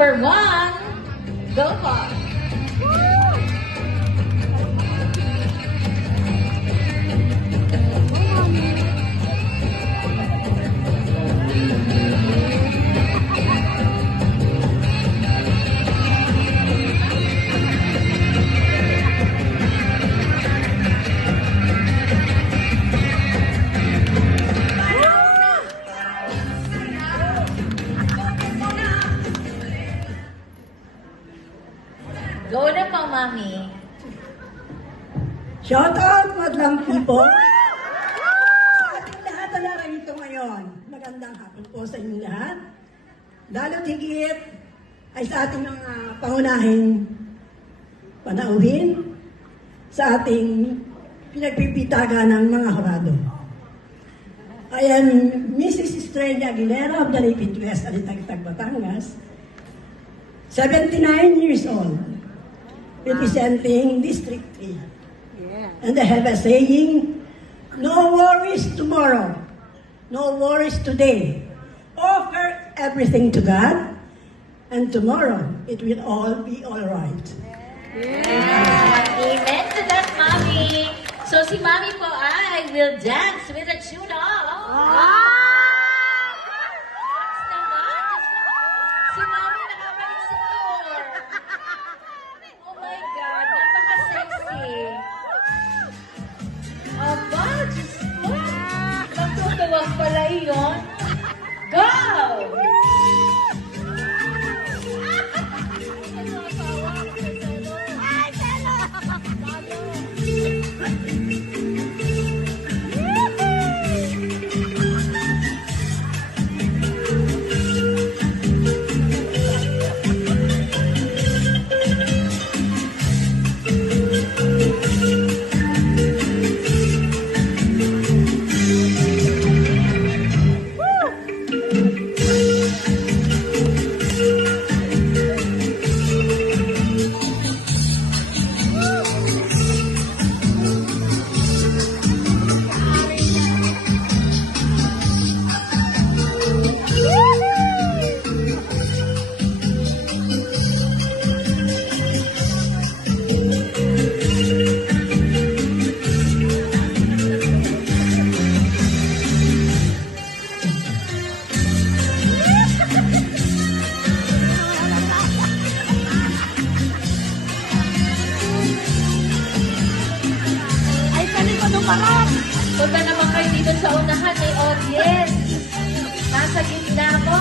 number 1. Go po. Go na po, Mami. Shout out, madlang people! Sa ating lahat na narito ngayon, magandang hapon po sa inyong lahat. Lalo't higit ay sa ating mga pangunahing panauhin sa ating pinagpipitaga ng mga horado. I am Mrs. Estrella Aguilera of the Lipid West, Alitagtag, Batangas, 79 years old, representing District 3. And I have a saying, no worries tomorrow, no worries today. Offer everything to God, and tomorrow it will all be all right. Amen to that, Mami. So, si Mami po ay will dance with a tune off. Si Mami nakabalik sa floor. Oh my God, napaka-sexy. Aba, Diyos ko. Magtutuwag pala yun. Go! Punta naman kayo dito sa unahan, may audience. Nasa gitna po.